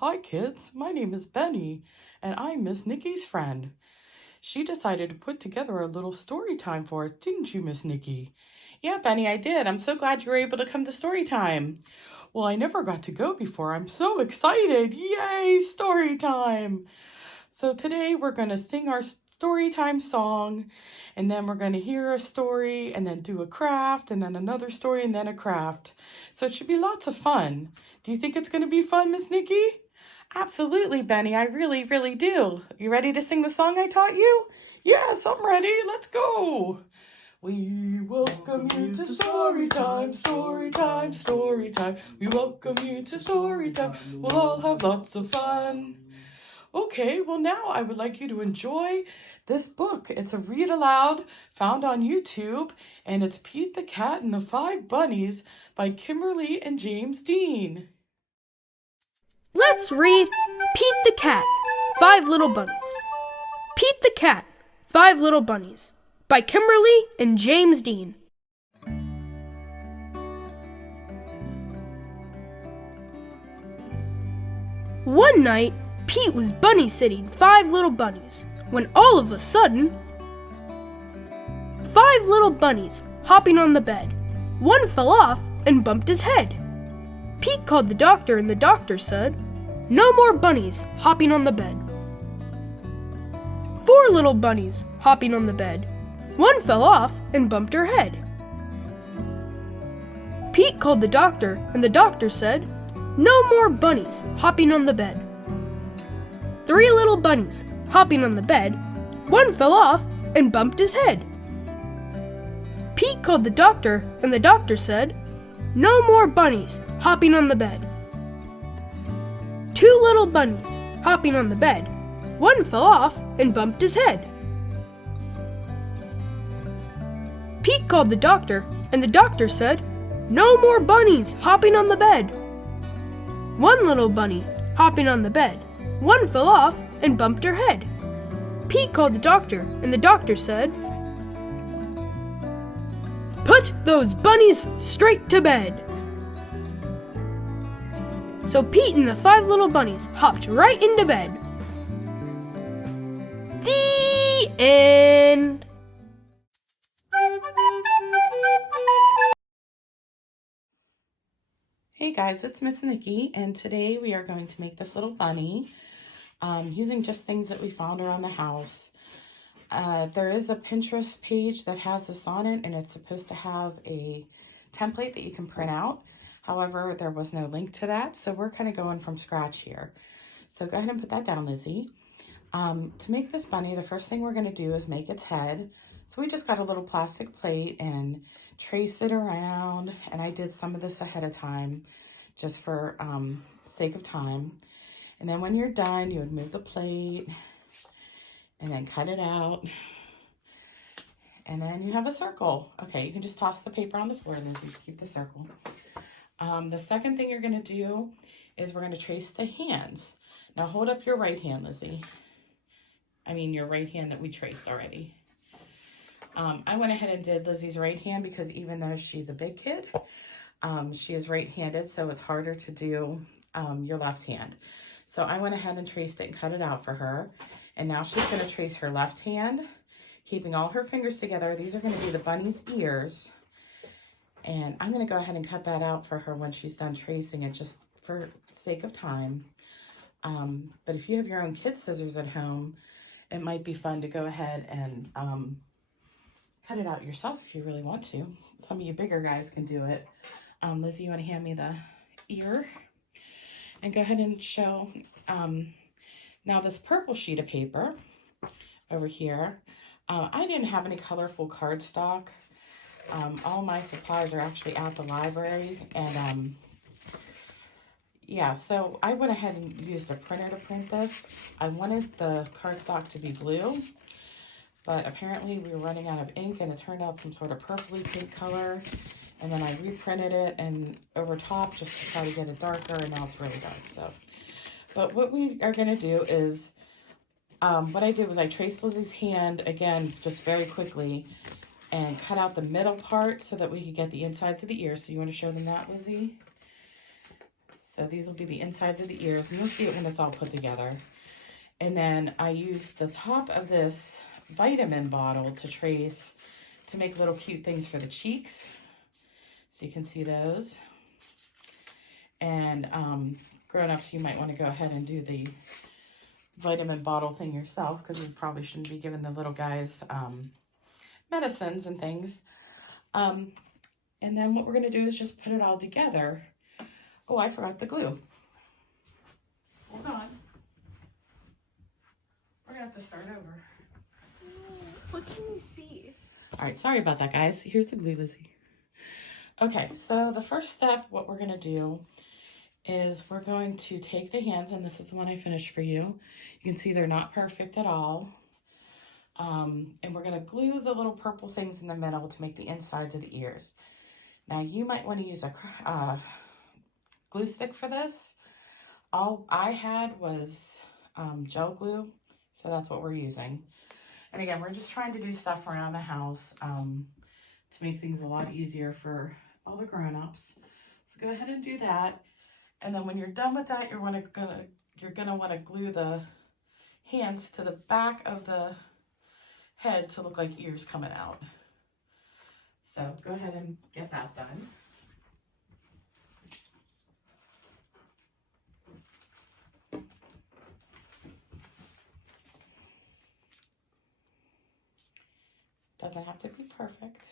Hi kids, my name is Benny, and I'm Miss Nikki's friend. She decided to put together a little story time for us, didn't you, Miss Nikki? Yeah, Benny, I did. I'm so glad you were able to come to story time. Well, I never got to go before. I'm so excited. Yay, story time. So today we're going to sing our story time song, and then we're going to hear a story, and then do a craft, and then another story, and then a craft. So it should be lots of fun. Do you think it's going to be fun, Miss Nikki? Absolutely, Benny. I really, really do. You ready to sing the song I taught you? Yes, I'm ready. Let's go. We welcome you to story time, story time, story time. We welcome you to story time. We'll all have lots of fun. Okay, well now I would like you to enjoy this book. It's a read aloud found on YouTube, and it's Pete the Cat and the Five Bunnies by Kimberly and James Dean. Let's read Pete the Cat, Five Little Bunnies. Pete the Cat, Five Little Bunnies by Kimberly and James Dean. One night, Pete was bunny sitting 5 little bunnies when all of a sudden, 5 little bunnies hopping on the bed. One fell off and bumped his head. Pete called the doctor, and the doctor said, "No more bunnies hopping on the bed." 4 little bunnies hopping on the bed. One fell off and bumped her head. Pete called the doctor, and the doctor said, "No more bunnies hopping on the bed." 3 little bunnies hopping on the bed. One fell off and bumped his head. Pete called the doctor, and the doctor said, "No more bunnies hopping on the bed." 2 little bunnies hopping on the bed. One fell off and bumped his head. Pete called the doctor, and the doctor said, "No more bunnies hopping on the bed." 1 little bunny hopping on the bed. One fell off and bumped her head. Pete called the doctor, and the doctor said, "Put those bunnies straight to bed." So Pete and the 5 little bunnies hopped right into bed. The end. Hey guys, it's Miss Nikki, and today we are going to make this little bunny using just things that we found around the house. There is a Pinterest page that has this on it, and it's supposed to have a template that you can print out. However, there was no link to that, so we're kind of going from scratch here. So go ahead and put that down, Lizzie. To make this bunny, the first thing we're going to do is make its head. So we just got a little plastic plate and trace it around, and I did some of this ahead of time just for sake of time. And then when you're done, you would move the plate and then cut it out. And then you have a circle. Okay, you can just toss the paper on the floor, Lizzie, to keep the circle. The second thing you're going to do is we're going to trace the hands. Now hold up your right hand, Lizzie. I mean your right hand that we traced already. I went ahead and did Lizzie's right hand because even though she's a big kid, she is right-handed, so it's harder to do your left hand. So I went ahead and traced it and cut it out for her. And now she's going to trace her left hand, keeping all her fingers together. These are going to be the bunny's ears. And I'm going to go ahead and cut that out for her when she's done tracing it, just for sake of time. But if you have your own kid scissors at home, it might be fun to go ahead and cut it out yourself if you really want to. Some of you bigger guys can do it. Lizzie, you want to hand me the ear? And go ahead and show. Now this purple sheet of paper over here, I didn't have any colorful cardstock. All my supplies are actually at the library, and yeah, so I went ahead and used a printer to print this. I wanted the cardstock to be blue, but apparently we were running out of ink, and it turned out some sort of purpley pink color. And then I reprinted it and over top just to try to get it darker, and now it's really dark. So, but what we are going to do is, what I did was I traced Lizzie's hand again, just very quickly, and cut out the middle part so that we could get the insides of the ears. So you want to show them that, Lizzie? So these will be the insides of the ears, and you'll see it when it's all put together. And then I used the top of this vitamin bottle to trace, to make little cute things for the cheeks. So you can see those. And grown-ups, you might want to go ahead and do the vitamin bottle thing yourself, because you probably shouldn't be giving the little guys medicines and things. And then what we're going to do is just put it all together. Oh, I forgot the glue. Hold on. We're going to have to start over. What can you see? All right, sorry about that, guys. Here's the glue, Lizzie. Okay, so the first step, what we're going to do is we're going to take the hands, and this is the one I finished for you. You can see they're not perfect at all. And we're going to glue the little purple things in the middle to make the insides of the ears. Now, you might want to use a glue stick for this. All I had was gel glue, so that's what we're using. And again, we're just trying to do stuff around the house to make things a lot easier for all the grown-ups. So go ahead and do that. And then when you're done with that, you're gonna want to glue the hands to the back of the head to look like ears coming out. So go ahead and get that done. Doesn't have to be perfect.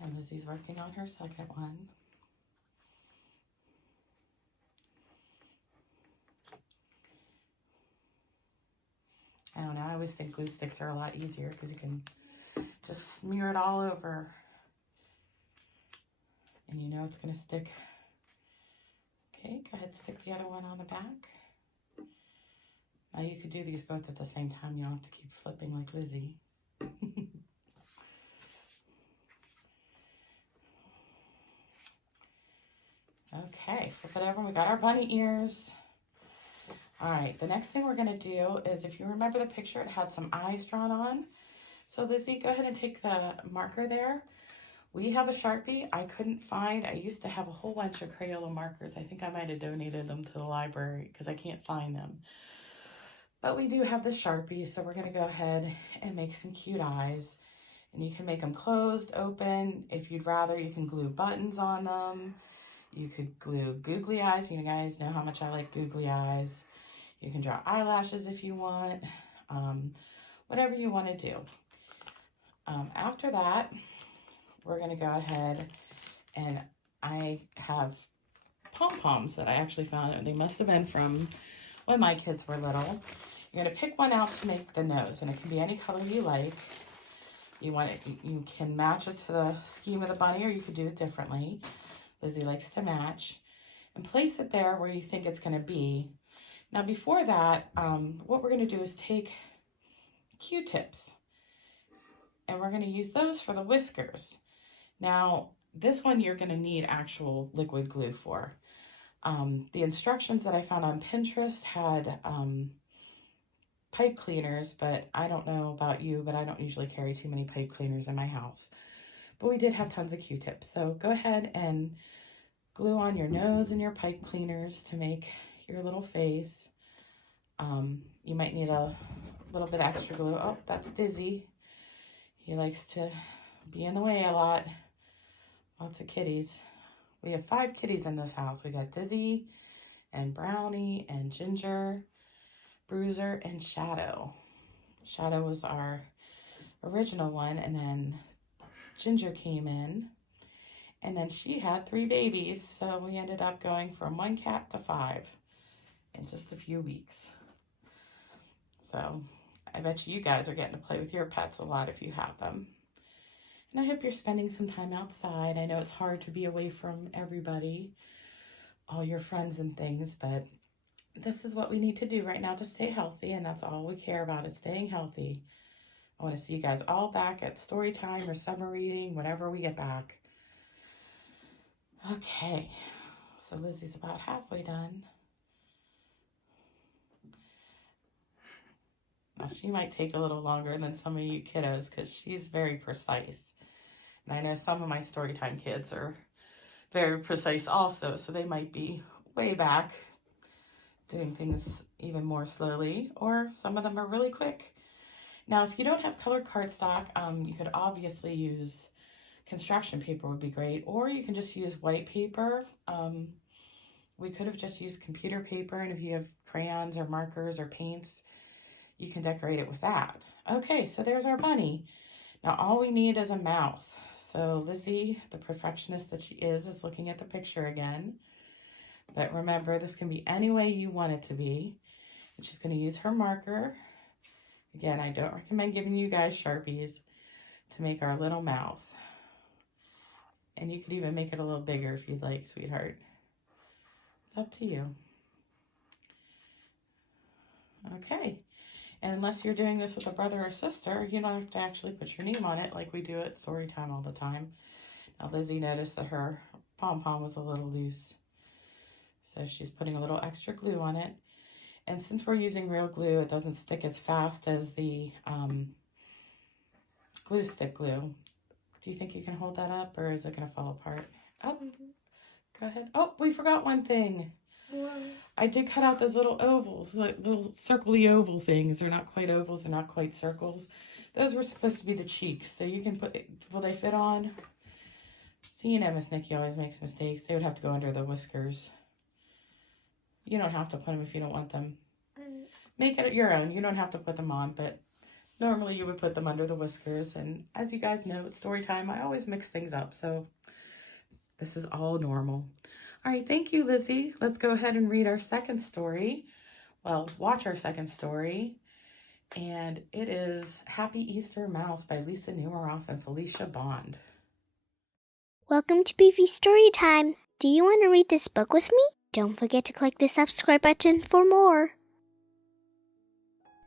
And Lizzie's working on her second one. I don't know, I always think glue sticks are a lot easier because you can just smear it all over and you know it's going to stick. Okay, go ahead, stick the other one on the back. Now you could do these both at the same time. You don't have to keep flipping like Lizzie. Okay, flip it over. We got our bunny ears. All right, the next thing we're going to do is, if you remember the picture, it had some eyes drawn on. So Lizzie, go ahead and take the marker there. We have a Sharpie. I couldn't find, I used to have a whole bunch of Crayola markers. I think I might have donated them to the library because I can't find them. But we do have the Sharpie, so we're going to go ahead and make some cute eyes. And you can make them closed, open. If you'd rather, you can glue buttons on them. You could glue googly eyes. You guys know how much I like googly eyes. You can draw eyelashes if you want. Whatever you want to do. After that, we're going to go ahead, and I have pom-poms that I actually found. They must have been from when my kids were little. You're going to pick one out to make the nose, and it can be any color you like. You can match it to the scheme of the bunny, or you could do it differently. Lizzie likes to match. And place it there where you think it's going to be. Now before that, what we're going to do is take Q-tips, and we're going to use those for the whiskers. Now this one you're going to need actual liquid glue for. The instructions that I found on Pinterest had pipe cleaners, but I don't know about you, but I don't usually carry too many pipe cleaners in my house. But we did have tons of Q-tips. So go ahead and glue on your nose and your pipe cleaners to make your little face. You might need a little bit extra glue. Oh, that's Dizzy. He likes to be in the way a lot. Lots of kitties. We have 5 kitties in this house. We got Dizzy and Brownie and Ginger, Bruiser, and Shadow. Shadow was our original one, and then Ginger came in, and then she had 3 babies, so we ended up going from 1 cat to 5 in just a few weeks. So I bet you guys are getting to play with your pets a lot if you have them. And I hope you're spending some time outside. I know it's hard to be away from everybody, all your friends and things, but this is what we need to do right now to stay healthy, and that's all we care about, is staying healthy. I want to see you guys all back at story time or summer reading, whenever we get back. Okay, so Lizzie's about halfway done. Now she might take a little longer than some of you kiddos because she's very precise. And I know some of my storytime kids are very precise also, so they might be way back doing things even more slowly, or some of them are really quick. Now, if you don't have colored cardstock, you could obviously use construction paper would be great, or you can just use white paper. We could have just used computer paper, and if you have crayons or markers or paints, you can decorate it with that. Okay, so there's our bunny. Now all we need is a mouth. So Lizzie, the perfectionist that she is looking at the picture again. But remember, this can be any way you want it to be. And she's going to use her marker. Again, I don't recommend giving you guys Sharpies to make our little mouth. And you could even make it a little bigger if you'd like, sweetheart. It's up to you. Okay. And unless you're doing this with a brother or sister, you don't have to actually put your name on it like we do at story time all the time. Now, Lizzie noticed that her pom-pom was a little loose. So she's putting a little extra glue on it. And since we're using real glue, it doesn't stick as fast as the glue stick glue. Do you think you can hold that up, or is it going to fall apart? Oh, go ahead. Oh, we forgot one thing. I did cut out those little ovals, like little circly oval things. They're not quite ovals, they're not quite circles. Those were supposed to be the cheeks, so you can put, will they fit on? See, you know, Miss Nikki always makes mistakes. They would have to go under the whiskers. You don't have to put them if you don't want them. Make it your own. You don't have to put them on, but normally you would put them under the whiskers. And as you guys know, it's story time. I always mix things up, so this is all normal. All right, thank you, Lizzie. Let's go ahead and read our second story. Well, watch our second story. And it is Happy Easter Mouse by Lisa Numeroff and Felicia Bond. Welcome to BB Story Time. Do you want to read this book with me? Don't forget to click the subscribe button for more.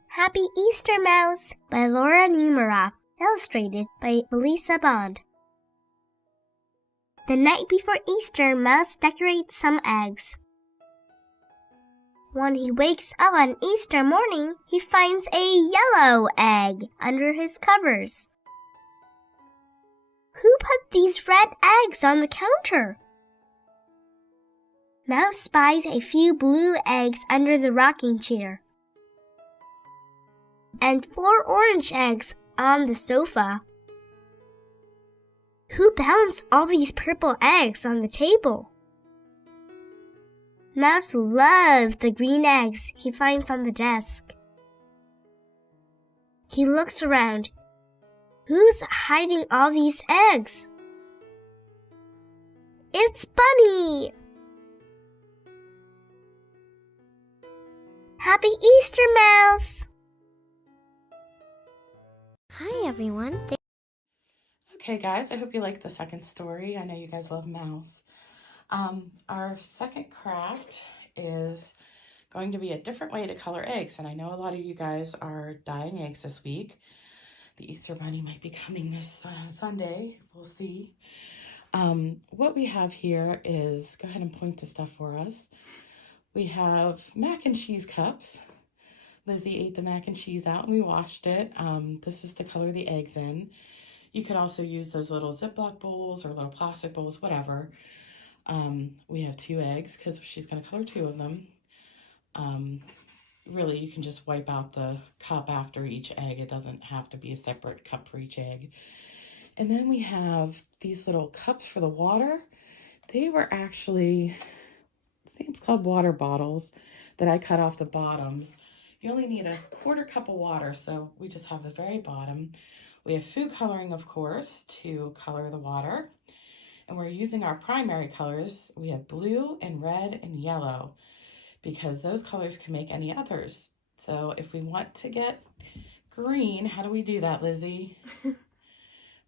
Happy Easter Mouse by Laura Numeroff, illustrated by Felicia Bond. The night before Easter, Mouse decorates some eggs. When he wakes up on Easter morning, he finds a yellow egg under his covers. Who put these red eggs on the counter? Mouse spies a few blue eggs under the rocking chair and 4 orange eggs on the sofa. Who balanced all these purple eggs on the table? Mouse loves the green eggs he finds on the desk. He looks around. Who's hiding all these eggs? It's Bunny! Happy Easter, Mouse! Hi, everyone. Okay, guys, I hope you liked the second story. I know you guys love Mouse. Our second craft is going to be a different way to color eggs, and I know a lot of you guys are dyeing eggs this week. The Easter Bunny might be coming this Sunday. We'll see. What we have here is, go ahead and point to stuff for us. We have mac and cheese cups. Lizzie ate the mac and cheese out and we washed it. This is to color the eggs in. You could also use those little Ziploc bowls or little plastic bowls, whatever. We have 2 eggs because she's going to color 2 of them. Really, you can just wipe out the cup after each egg. It doesn't have to be a separate cup for each egg. And then we have these little cups for the water. They were actually Sam's Club water bottles that I cut off the bottoms. You only need a 1/4 cup of water, so we just have the very bottom. We have food coloring, of course, to color the water. And we're using our primary colors. We have blue and red and yellow because those colors can make any others. So if we want to get green, how do we do that, Lizzie?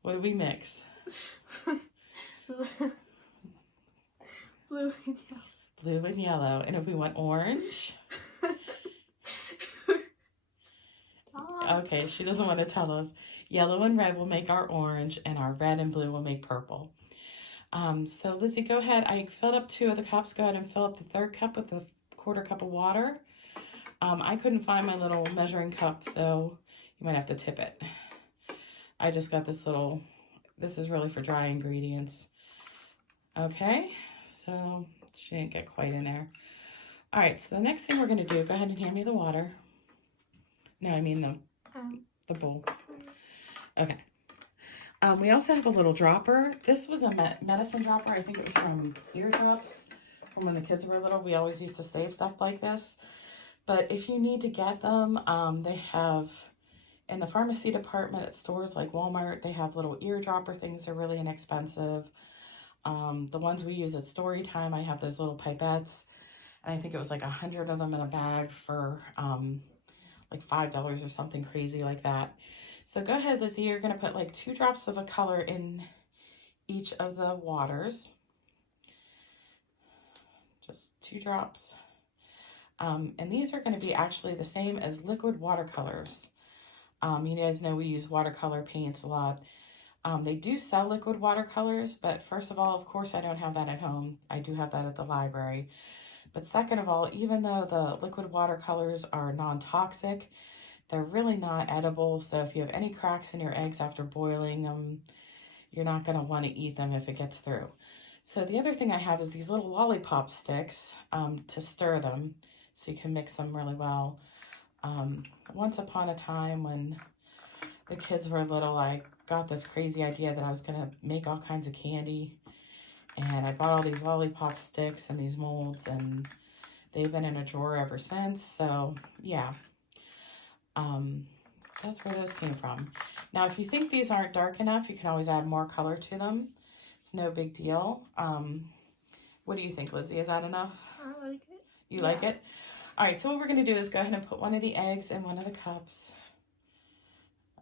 What do we mix? Blue and yellow. Blue and yellow. And if we want orange? Okay, she doesn't want to tell us. Yellow and red will make our orange, and our red and blue will make purple. So Lizzie, go ahead. I filled up 2 of the cups. Go ahead and fill up the 3rd cup with the 1/4 cup of water. I couldn't find my little measuring cup, so you might have to tip it. I just got this little, this is really for dry ingredients. Okay, so she didn't get quite in there. All right, so the next thing we're going to do, go ahead and hand me the water. No, I mean the bowl. Okay. We also have a little dropper. This was a medicine dropper. I think it was from Eardrops from when the kids were little. We always used to save stuff like this. But if you need to get them, they have in the pharmacy department at stores like Walmart, they have little eardropper things. They're really inexpensive. The ones we use at Storytime, I have those little pipettes. And I think it was like 100 of them in a bag for like $5 or something crazy like that. So go ahead, Lizzie, you're going to put like 2 drops of a color in each of the waters. Just 2 drops. And these are going to be actually the same as liquid watercolors. You guys know we use watercolor paints a lot. They do sell liquid watercolors, but first of all, of course, I don't have that at home. I do have that at the library. But second of all, even though the liquid watercolors are non-toxic, they're really not edible. So if you have any cracks in your eggs after boiling them, you're not going to want to eat them if it gets through. So the other thing I have is these little lollipop sticks to stir them so you can mix them really well. Once upon a time when the kids were little, I got this crazy idea that I was going to make all kinds of candy. And I bought all these lollipop sticks and these molds, and they've been in a drawer ever since. So, yeah, that's where those came from. Now, if you think these aren't dark enough, you can always add more color to them. It's no big deal. What do you think, Lizzie? Is that enough? I like it. You like it? All right, so what we're going to do is go ahead and put one of the eggs in one of the cups.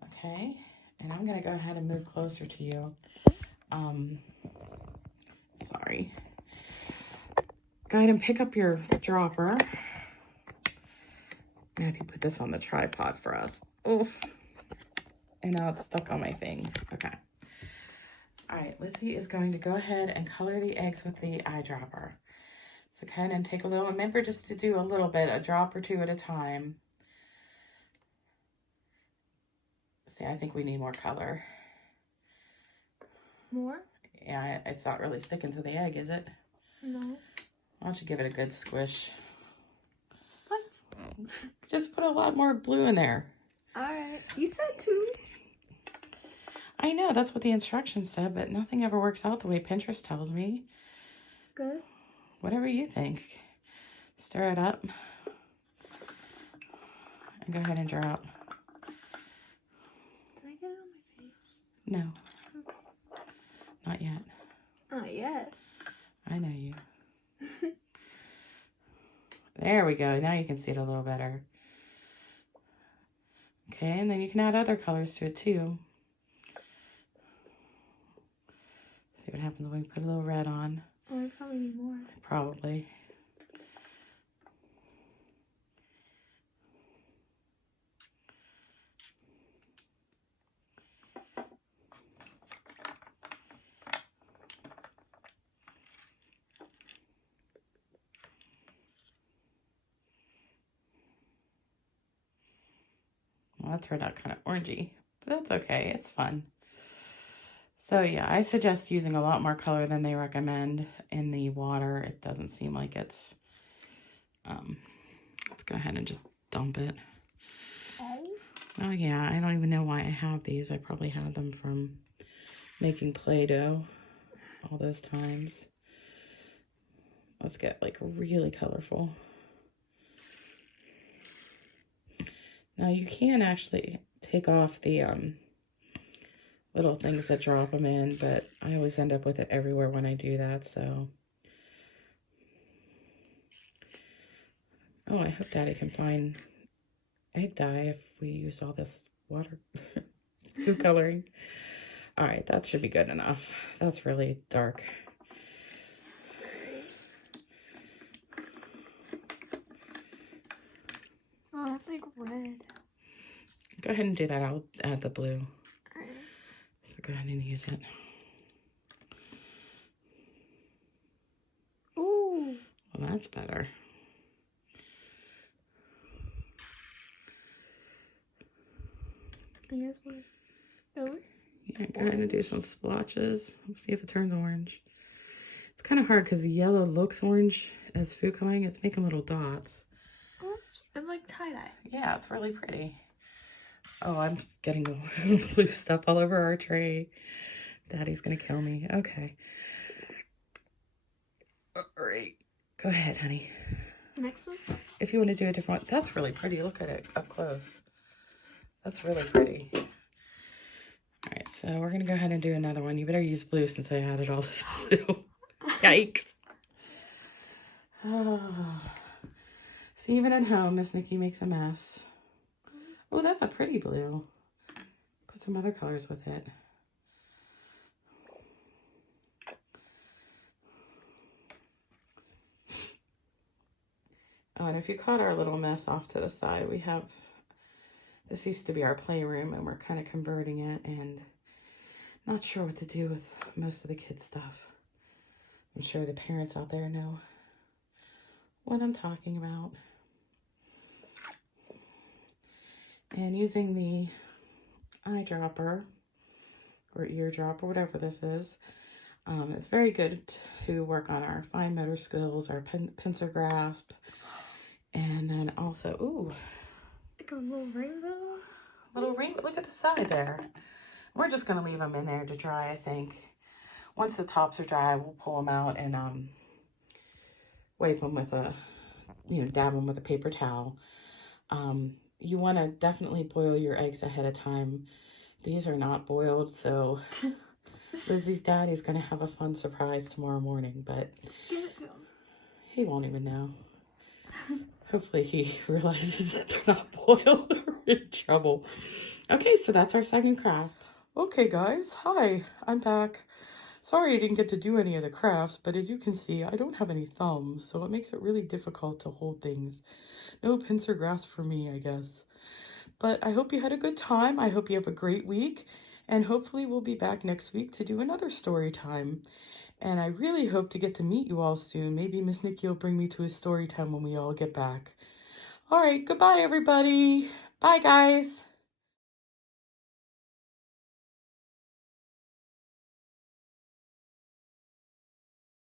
Okay, and I'm going to go ahead and move closer to you. Sorry. Go ahead and pick up your dropper. Matthew put this on the tripod for us. Oof. And now it's stuck on my thing. Okay. All right, Lizzie is going to go ahead and color the eggs with the eyedropper. So go ahead and take a little, remember just to do a little bit, a drop or 2 at a time. See, I think we need more color. More? Yeah, it's not really sticking to the egg, is it? No. Why don't you give it a good squish? What? Just put a lot more blue in there. Alright. You said 2. I know, that's what the instructions said, but nothing ever works out the way Pinterest tells me. Good. Whatever you think. Stir it up. And go ahead and drop. Did I get it on my face? No. Not yet. Not yet. I know you. There we go. Now you can see it a little better. Okay, and then you can add other colors to it too. See what happens when we put a little red on. Oh, I probably need more. Probably. Well, that turned out kind of orangey, but that's okay. It's fun. So yeah, I suggest using a lot more color than they recommend in the water. It doesn't seem like it's, let's go ahead and just dump it. Oh yeah, I don't even know why I have these. I probably had them from making Play-Doh all those times. Let's get like really colorful. Now you can actually take off the little things that drop them in, but I always end up with it everywhere when I do that, so. Oh, I hope Daddy can find egg dye if we use all this water food coloring. All right, that should be good enough. That's really dark. Oh, that's like red. Go ahead and do that. I'll add the blue. Alright. So go ahead and use it. Ooh. Well, that's better. I guess what's those? Yeah, go ahead and do some splotches. Let's see if it turns orange. It's kind of hard because the yellow looks orange as food coloring. It's making little dots. Oh, it's like tie-dye. Yeah, it's really pretty. Oh, I'm getting blue stuff all over our tray. Daddy's gonna kill me. Okay. All right. Go ahead, honey. Next one? If you want to do a different one. That's really pretty. Look at it up close. That's really pretty. All right, so we're going to go ahead and do another one. You better use blue since I added all this blue. Yikes. Oh. So even at home, Miss Nikki makes a mess. Oh, that's a pretty blue. Put some other colors with it. Oh, and if you caught our little mess off to the side, we have, this used to be our playroom and we're kind of converting it and not sure what to do with most of the kids' stuff. I'm sure the parents out there know what I'm talking about. And using the eyedropper or eardrop or whatever this is, it's very good to work on our fine motor skills, our pincer grasp, and then also, ooh, Like a little rainbow. little ring. Look at the side there. We're just gonna leave them in there to dry, I think. Once the tops are dry, we'll pull them out and wipe them with a, dab them with a paper towel. You want to definitely boil your eggs ahead of time. These are not boiled, so Lizzie's daddy's gonna have a fun surprise tomorrow morning, but Give it to him. he won't even know. Hopefully he realizes that they're not boiled or we're in trouble. Okay, so that's our second craft. Okay, guys. Hi, I'm back. Sorry I didn't get to do any of the crafts, but as you can see, I don't have any thumbs, so it makes it really difficult to hold things. No pincer grasp for me, I guess. But I hope you had a good time. I hope you have a great week, and hopefully we'll be back next week to do another story time. And I really hope to get to meet you all soon. Maybe Miss Nikki will bring me to a story time when we all get back. All right, goodbye, everybody. Bye, guys.